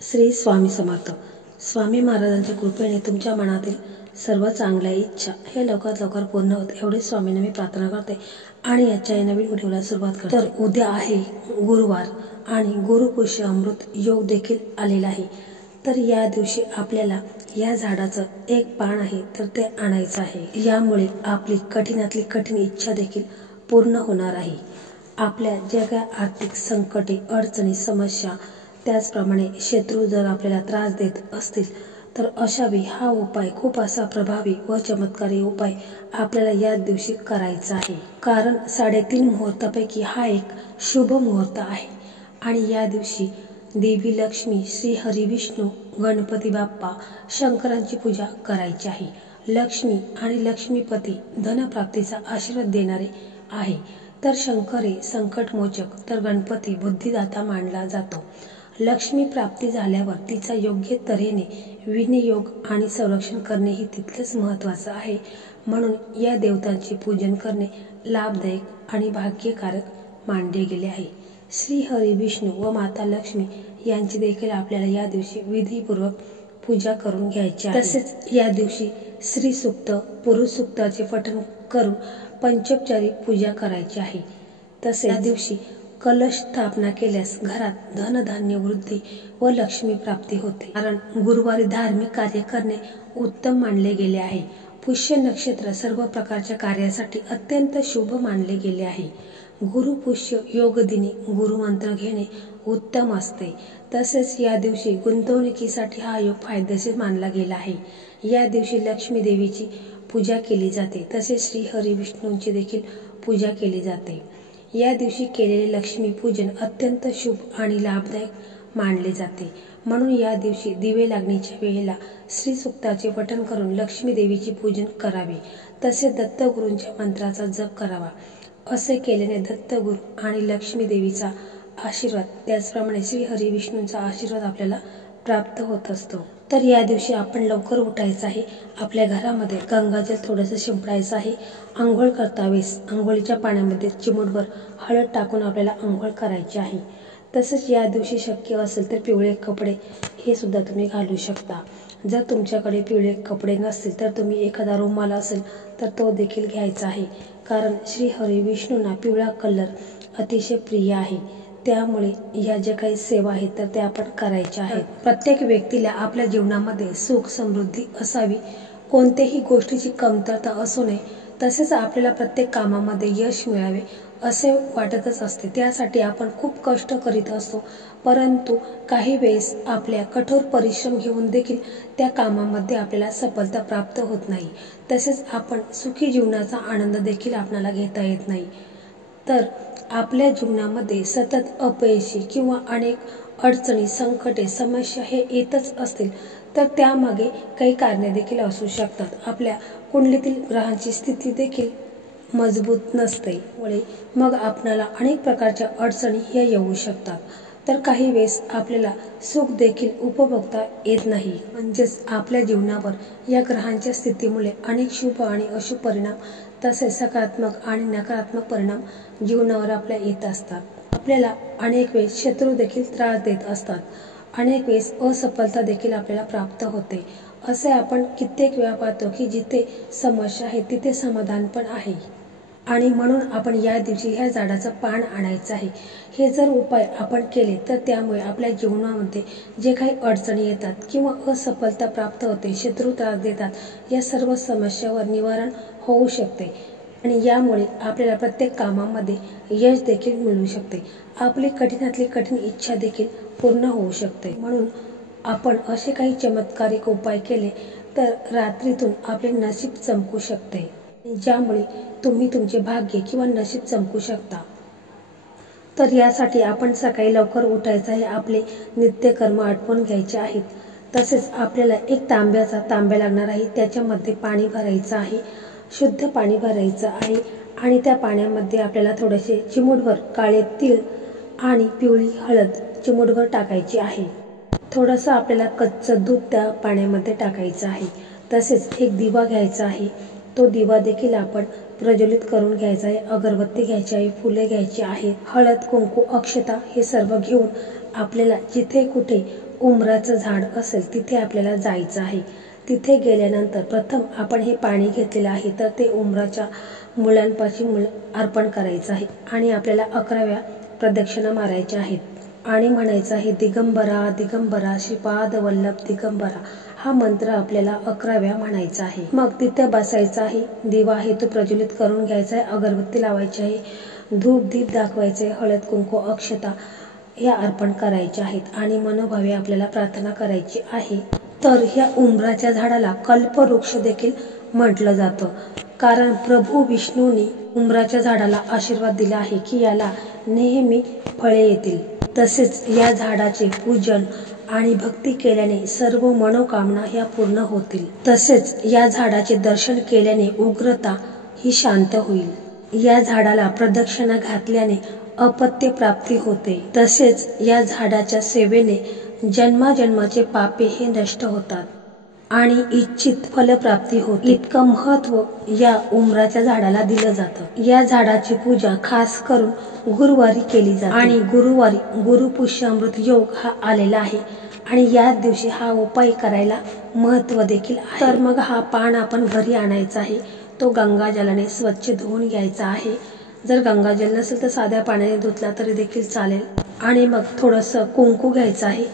श्री स्वामी समर्थ. स्वामी महाराजांच्या कृपेने तुमच्या मनातील सर्व चांगल्या इच्छा हे लवकरात लवकर पूर्ण होत एवढी स्वामींना मी प्रार्थना करते आणि याच्या नवीन व्हिडिओला सुरुवात करते. तर उद्या आहे गुरुवार आणि गुरुपुष्य अमृत योग देखील आलेला आहे. तर या दिवशी आपल्याला या झाडाचं एक पान आहे तर ते आणायचं आहे. यामुळे आपली कठीणातली कठीण इच्छा देखील पूर्ण होणार आहे. आपल्या ज्या काही आर्थिक संकटे, अडचणी, समस्या, त्याचप्रमाणे शत्रू जर आपल्याला त्रास देत असतील तर अशावेळी हा उपाय खूप असा प्रभावी व चमत्कारी उपाय आपल्याला या दिवशी करायचा आहे. कारण 3.5 मुहूर्तापैकी हा एक शुभ मुहूर्त आहे आणि या दिवशी देवी लक्ष्मी, श्री हरी विष्णू, गणपती बाप्पा, शंकरांची पूजा करायची आहे. लक्ष्मी आणि लक्ष्मीपती धनप्राप्तीचा आशीर्वाद देणारे आहे. तर शंकर हे संकटमोचक, तर गणपती बुद्धिदाता मानला जातो. लक्ष्मी प्राप्ती झाल्यावर तिचा योग्य तऱ्हेने विनियोग आणि संरक्षण करणे हे तितकेच महत्त्वाचं आहे. म्हणून या देवतांचे पूजन करणे लाभदायक आणि भाग्यकारक मानले गेले आहे. श्री हरी विष्णू व माता लक्ष्मी यांची देखील आपल्याला या दिवशी विधीपूर्वक पूजा करून घ्यायची आहे. तसेच या दिवशी श्री सूक्त, पुरुष सूक्ताचे पठण करून पंचोपचारी पूजा करायची आहे. तसेच या दिवशी कलश स्थापना केल्यास घरात धनधान्य वृद्धी व लक्ष्मी प्राप्ती होते. कारण गुरुवारी धार्मिक कार्य करणे उत्तम मानले गेले आहे. पुष्य नक्षत्र सर्व प्रकारच्या कार्यासाठी अत्यंत शुभ मानले गेले आहे. गुरुपुष्य योग दिनी गुरुमंत्र घेणे उत्तम असते. तसेच या दिवशी गुंतवणुकीसाठी हा योग फायदेशीर मानला गेला आहे. या दिवशी लक्ष्मी देवीची पूजा केली जाते. तसेच श्री हरी विष्णूंची देखील पूजा केली जाते. या दिवशी केलेले लक्ष्मी पूजन अत्यंत शुभ आणि लाभदायक मानले जाते. म्हणून या दिवशी दिवे लागण्याच्या वेळेला श्री सूक्ताचे पठण करून लक्ष्मी देवीचे पूजन करावे. तसेच दत्तगुरूंच्या मंत्राचा जप करावा. असे केल्याने दत्तगुरू आणि लक्ष्मी देवीचा आशीर्वाद, त्याचप्रमाणे श्री हरी विष्णूंचा आशीर्वाद आपल्याला प्राप्त होत असतो. तर या दिवशी आपण लवकर उठायचं आहे. आपल्या घरामध्ये गंगाजल थोडंसं शिंपडायचं आहे. आंघोळ करता वेळेस आंघोळीच्या पाण्यामध्ये चिमूटभर हळद टाकून आपल्याला आंघोळ करायची आहे. तसेच या दिवशी शक्य असेल तर पिवळे कपडे हे सुद्धा तुम्ही घालू शकता. जर तुमच्याकडे पिवळे कपडे नसतील तर तुम्ही एखादा रुमाल असेल तर तो देखील घ्यायचा आहे. कारण श्री हरी विष्णूंना पिवळा कलर अतिशय प्रिय आहे. त्यामुळे या ज्या काही सेवा आहेत तर त्या आपण करायच्या आहेत. प्रत्येक व्यक्तीला आपल्या जीवनामध्ये सुख समृद्धी असावी, कोणत्याही गोष्टीची कमतरता असू नये. तसेच आपल्याला प्रत्येक कामामध्ये यश मिळावे असे वाटतच असते. त्यासाठी आपण खूप कष्ट करीत असतो. परंतु काही वेळेस आपल्या कठोर परिश्रम घेऊन देखील त्या कामामध्ये आपल्याला सफलता प्राप्त होत नाही. तसेच आपण सुखी जीवनाचा आनंद देखील आपल्याला घेता येत नाही. तर आपल्या जीवनामध्ये सतत अपयशी किंवा अनेक अडचणी, संकटे, समस्या हे येतच असतील तर त्यामागे काही कारणे देखील असू शकतात. आपल्या कुंडलीतील ग्रहांची स्थिती देखील मजबूत नसते. मग आपल्याला अनेक प्रकारच्या अडचणी ह्या येऊ शकतात. तर काही वेळेस आपल्याला सुख देखील उपभोगता येत नाही. म्हणजेच आपल्या जीवनावर या ग्रहांच्या स्थितीमुळे अनेक शुभ आणि अशुभ परिणाम, तसेच सकारात्मक आणि नकारात्मक परिणाम जीवनावर आपल्या येत असतात. आपल्याला अनेक वेळेस शत्रू देखील त्रास देत असतात. अनेक वेळेस असफलता देखील आपल्याला प्राप्त होते. असे आपण कित्येक वेळा पाहतो की जिथे समस्या आहे तिथे समाधान पण आहे. आणि म्हणून आपण या दिवशी ह्या झाडाचं पान आणायचं आहे. हे जर उपाय आपण केले तर त्यामुळे आपल्या जीवनामध्ये जे काही अडचणी येतात किंवा असफलता प्राप्त होते, शत्रू त्रास देतात, या सर्व समस्यावर निवारण होऊ शकते आणि यामुळे आपल्याला प्रत्येक कामामध्ये यश देखील मिळू शकते. आपली कठीणातली कठीण इच्छा देखील पूर्ण होऊ शकते. म्हणून आपण असे काही चमत्कारिक उपाय केले तर रात्रीतून आपले नशीब चमकू शकते, ज्यामुळे तुम्ही तुमचे भाग्य किंवा नशीब चमकू शकता. तर यासाठी आपण सकाळी लवकर उठायचं आहे. आपले नित्यकर्म आटपून घ्यायचे आहेत. तसेच आपल्याला एक तांब्या लागणार आहे. त्याच्यामध्ये पाणी भरायचं आहे, शुद्ध पाणी भरायचं आहे आणि त्या पाण्यामध्ये आपल्याला थोडेसे चिमूटभर काळे तीळ आणि पिवळी हळद चिमूटभर टाकायची आहे. थोडंसं आपल्याला कच्चं दूध त्या पाण्यामध्ये टाकायचं आहे. तसेच एक दिवा घ्यायचा आहे तो दिवा देखील आपण प्रज्वलित करून घ्यायचा आहे, अगरबत्ती घ्यायची आहे, फुले घ्यायची आहे, हळद, कुंकू, अक्षता हे सर्व घेऊन आपल्याला जिथे कुठे उंबराचं झाड असेल तिथे आपल्याला जायचं आहे। तिथे गेल्यानंतर प्रथम आपण हे पाणी घेतलेलं आहे तर ते उंबराच्या मुळांपाशी अर्पण करायचं आहे आणि आपल्याला 11 वेळा प्रदक्षिणा मारायच्या आहेत आणि म्हणायचं आहे दिगंबरा दिगंबरा श्रीपाद वल्लभ दिगंबरा हा मंत्र आपल्याला 11 वेळा म्हणायचा आहे। मग तिथे बसायचं आहे, दिवा आहे तो प्रज्वलित करून घ्यायचा आहे, अगरबत्ती लावायची आहे, धूप दीप दाखवायचे, हळद कुंकू अक्षता या अर्पण करायच्या आहेत आणि मनोभावे आपल्याला प्रार्थना करायची आहे। तर ह्या उंबराच्या झाडाला कल्पवृक्ष देखील म्हटलं जातं, कारण प्रभू विष्णूने उंबराच्या झाडाला आशीर्वाद दिला आहे की याला नेहमी फळे येतील। तसेच या झाडाचे पूजन आणि भक्ती केल्याने सर्व मनोकामना ह्या पूर्ण होतील। तसेच या झाडाचे दर्शन केल्याने उग्रता ही शांत होईल। या झाडाला प्रदक्षिणा घातल्याने अपत्य प्राप्ती होते। तसेच या झाडाच्या सेवेने जन्माजन्माचे पापे हे नष्ट होतात आणि इच्छित फलप्राप्ती होते। इतकं महत्व या उंबराच्या झाडाला दिलं जातं। या झाडाची पूजा खास करून गुरुवारी केली जाते आणि गुरुवारी गुरुपुष्यामृत योग हा आलेला आहे आणि या दिवशी हा उपाय करायला महत्व देखील आहे। तर मग हा पान आपण घरी आणायचा आहे, तो गंगाजलाने स्वच्छ धुवून घ्यायचा आहे। जर गंगाजल नसेल तर साध्या पाण्याने धुतला तरी देखील चालेल आणि मग थोडंसं कुंकू घ्यायचं आहे,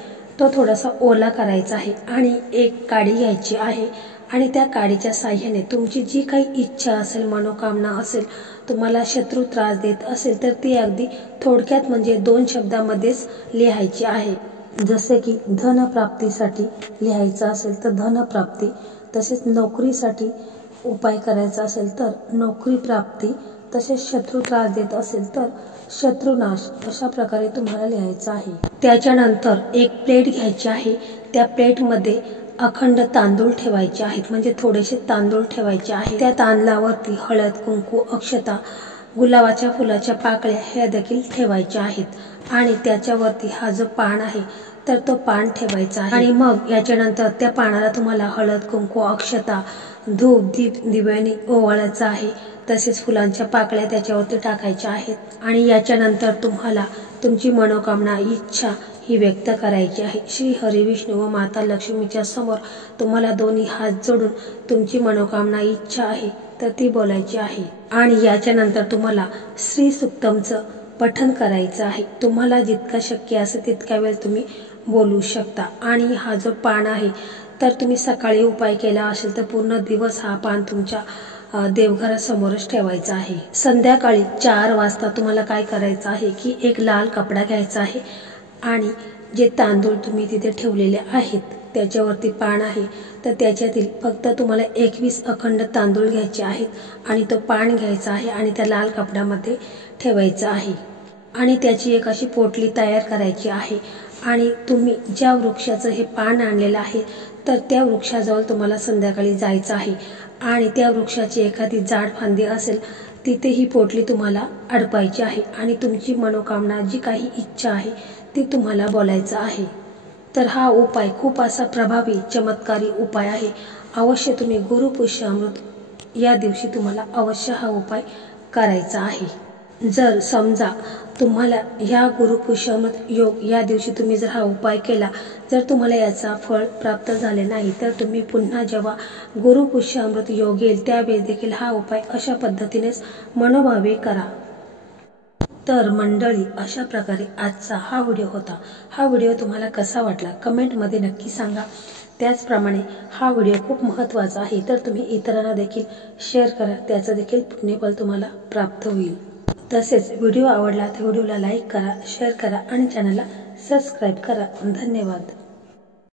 तो थोडासा ओला करायचा आहे आणि एक काडी घ्यायची आहे आणि त्या काडीच्या साह्याने तुमची जी काही इच्छा असेल, मनोकामना असेल, तुम्हाला शत्रू त्रास देत असेल तर ती अगदी थोडक्यात म्हणजे 2 शब्दांमध्येच लिहायची आहे। जसे की धनप्राप्तीसाठी लिहायचं असेल तर धनप्राप्ती, तसेच नोकरीसाठी उपाय करायचा असेल तर नोकरी प्राप्ती, तसेच शत्रू त्रास देत असेल तर शत्रुनाश, अशा प्रकारे तुम्हाला लिहायचं आहे। त्याच्यानंतर एक प्लेट घ्यायची आहे, त्या प्लेटमध्ये अखंड तांदूळ ठेवायचे आहेत, म्हणजे थोडेसे तांदूळ ठेवायचे आहेत। त्या तांदळावरती हळद कुंकू अक्षता गुलाबाच्या फुलाच्या पाकळ्या ह्या देखील ठेवायच्या आहेत आणि त्याच्यावरती हा जो पान आहे तर तो पान ठेवायचा आहे आणि मग याच्यानंतर त्या पानाला तुम्हाला हळद कुंकू अक्षता धूप दीप दिव्याने ओवाळायचं आहे। तसेच फुलांच्या पाकळ्या त्याच्यावरती टाकायच्या आहेत आणि याच्यानंतर तुम्हाला तुमची मनोकामना इच्छा ही व्यक्त करायची आहे। श्री हरी विष्णू व माता लक्ष्मीच्या समोर तुम्हाला दोन्ही हात जोडून तुमची मनोकामना इच्छा आहे तर ती बोलायची आहे आणि याच्यानंतर तुम्हाला श्री सुक्तमचं पठण करायचं आहे। तुम्हाला जितका शक्य असेल तितका वेळ तुम्ही बोलू शकता आणि हा जो पान आहे तर तुम्ही सकाळी उपाय केला असेल तर पूर्ण दिवस हा पान तुमच्या देवघरासमोरच ठेवायचा आहे। संध्याकाळी 4 वाजता तुम्हाला काय करायचं आहे की एक लाल कपडा घ्यायचा आहे आणि जे तांदूळ तुम्ही तिथे ठेवलेले आहेत त्याच्यावरती पान आहे तर त्याच्यातील फक्त तुम्हाला 21 अखंड तांदूळ घ्यायचे आहेत आणि तो पान घ्यायचा आहे आणि त्या लाल कपड्यामध्ये ठेवायचा आहे आणि त्याची एक अशी पोटली तयार करायची आहे आणि तुम्ही ज्या वृक्षाचं हे पान आणलेलं आहे तर त्या वृक्षाजवळ तुम्हाला संध्याकाळी जायचं आहे आणि त्या वृक्षाची एखादी जाड फांदी असेल तिथे ही पोटली तुम्हाला अडपायची आहे आणि तुमची मनोकामना जी काही इच्छा आहे ती तुम्हाला बोलायचं आहे। तर हा उपाय खूप असा प्रभावी चमत्कारी उपाय आहे। अवश्य तुम्ही गुरुपुष्यामृत या दिवशी तुम्हाला अवश्य हा उपाय करायचा आहे। जर समजा तुम्हाला ह्या गुरुपुष्यामृत योग या दिवशी तुम्ही जर हा उपाय केला, जर तुम्हाला याचा फळ प्राप्त झाले नाही तर तुम्ही पुन्हा जेव्हा गुरुपुष्यामृत योग येईल त्यावेळेस देखील हा उपाय अशा पद्धतीनेच मनोभावे करा। तर मंडळी, अशा प्रकारे आजचा हा व्हिडिओ होता। हा व्हिडिओ तुम्हाला कसा वाटला कमेंटमध्ये नक्की सांगा। त्याचप्रमाणे हा व्हिडिओ खूप महत्त्वाचा आहे तर तुम्ही इतरांना देखील शेअर करा, त्याचं देखील पुण्यफल तुम्हाला प्राप्त होईल। तसेच व्हिडिओ आवडला तर व्हिडिओला लाईक करा, शेअर करा आणि चॅनलला सबस्क्राईब करा। धन्यवाद।